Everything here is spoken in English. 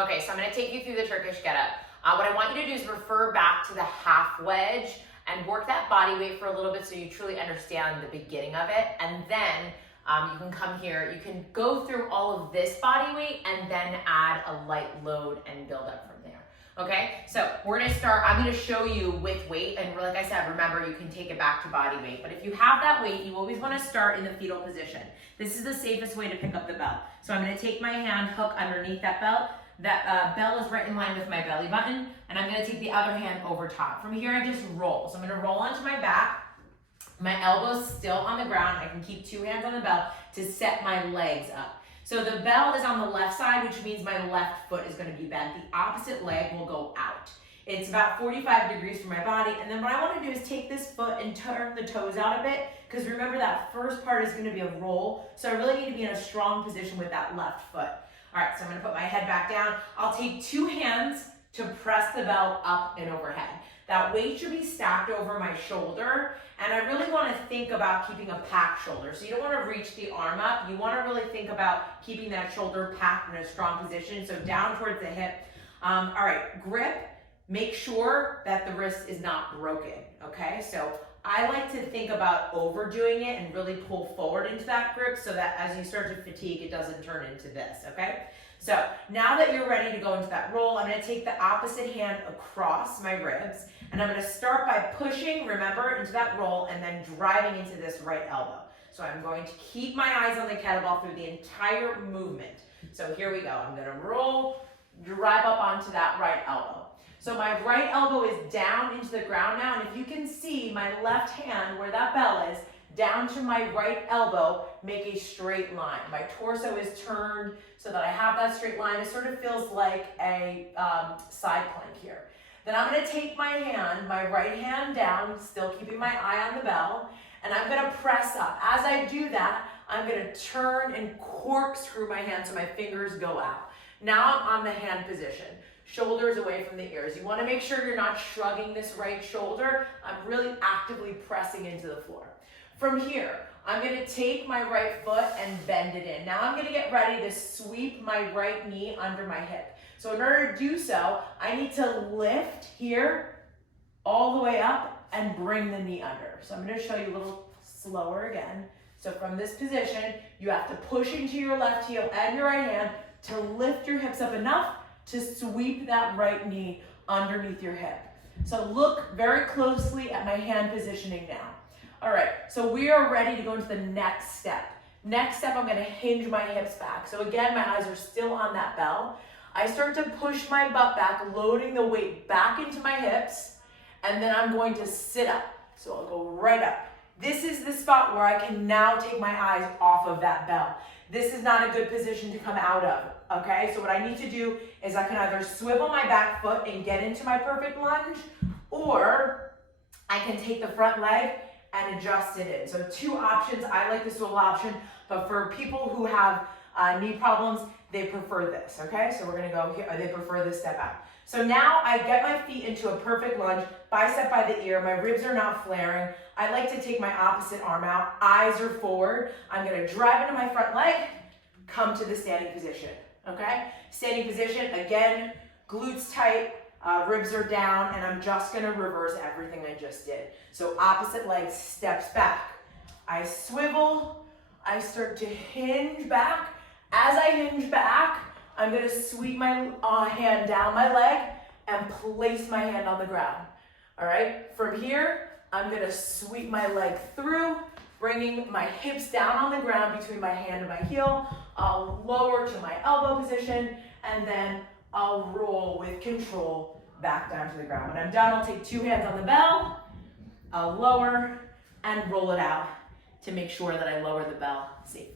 Okay, so I'm gonna take you through the Turkish Get-up. What I want you to do is refer back to the half wedge and work that body weight for a little bit so you truly understand the beginning of it. And then you can come here, you can go through all of this body weight and then add a light load and build up from there. Okay, so we're gonna start, I'm gonna show you with weight, and like I said, remember you can take it back to body weight, but if you have that weight, you always wanna start in the fetal position. This is the safest way to pick up the bell. So I'm gonna take my hand, hook underneath that belt. That bell is right in line with my belly button, and I'm gonna take the other hand over top. From here, I just roll. So I'm gonna roll onto my back, my elbows still on the ground. I can keep two hands on the bell to set my legs up. So the bell is on the left side, which means my left foot is gonna be bent. The opposite leg will go out. It's about 45 degrees from my body, and then what I wanna do is take this foot and turn the toes out a bit, because remember that first part is gonna be a roll, so I really need to be in a strong position with that left foot. All right, so I'm gonna put my head back down. I'll take two hands to press the bell up and overhead. That weight should be stacked over my shoulder, and I really wanna think about keeping a packed shoulder. So you don't wanna reach the arm up, you wanna really think about keeping that shoulder packed in a strong position, so down towards the hip. All right, grip, make sure that the wrist is not broken, okay? So I like to think about overdoing it and really pull forward into that grip so that as you start to fatigue, it doesn't turn into this, okay? So now that you're ready to go into that roll, I'm gonna take the opposite hand across my ribs, and I'm gonna start by pushing, remember, into that roll and then driving into this right elbow. So I'm going to keep my eyes on the kettlebell through the entire movement. So here we go, I'm gonna roll, drive up onto that right elbow. So my right elbow is down into the ground now, and if you can see my left hand where that bell is, down to my right elbow, make a straight line. My torso is turned so that I have that straight line. It sort of feels like a side plank here. Then I'm gonna take my hand, my right hand down, still keeping my eye on the bell, and I'm gonna press up. As I do that, I'm gonna turn and corkscrew my hand so my fingers go out. Now I'm on the hand position. Shoulders away from the ears. You want to make sure you're not shrugging this right shoulder. I'm really actively pressing into the floor. From here, I'm going to take my right foot and bend it in. Now I'm going to get ready to sweep my right knee under my hip. So in order to do so, I need to lift here all the way up and bring the knee under. So I'm going to show you a little slower again. So from this position, you have to push into your left heel and your right hand to lift your hips up enough to sweep that right knee underneath your hip. So look very closely at my hand positioning now. All right, so we are ready to go into the next step. Next step, I'm gonna hinge my hips back. So again, my eyes are still on that bell. I start to push my butt back, loading the weight back into my hips, and then I'm going to sit up. So I'll go right up. This is the spot where I can now take my eyes off of that bell. This is not a good position to come out of, okay? So what I need to do is I can either swivel my back foot and get into my perfect lunge, or I can take the front leg and adjust it in. So two options. I like the swivel option, but for people who have knee problems, they prefer this, okay? So we're gonna go here, they prefer this step out. So now I get my feet into a perfect lunge, bicep by the ear, my ribs are not flaring. I like to take my opposite arm out, eyes are forward. I'm gonna drive into my front leg, come to the standing position, okay? Standing position, again, glutes tight, ribs are down, and I'm just gonna reverse everything I just did. So opposite leg steps back. I swivel, I start to hinge back. As I hinge back, I'm gonna sweep my hand down my leg and place my hand on the ground. All right, from here, I'm gonna sweep my leg through, bringing my hips down on the ground between my hand and my heel. I'll lower to my elbow position, and then I'll roll with control back down to the ground. When I'm done, I'll take two hands on the bell, I'll lower and roll it out to make sure that I lower the bell safely.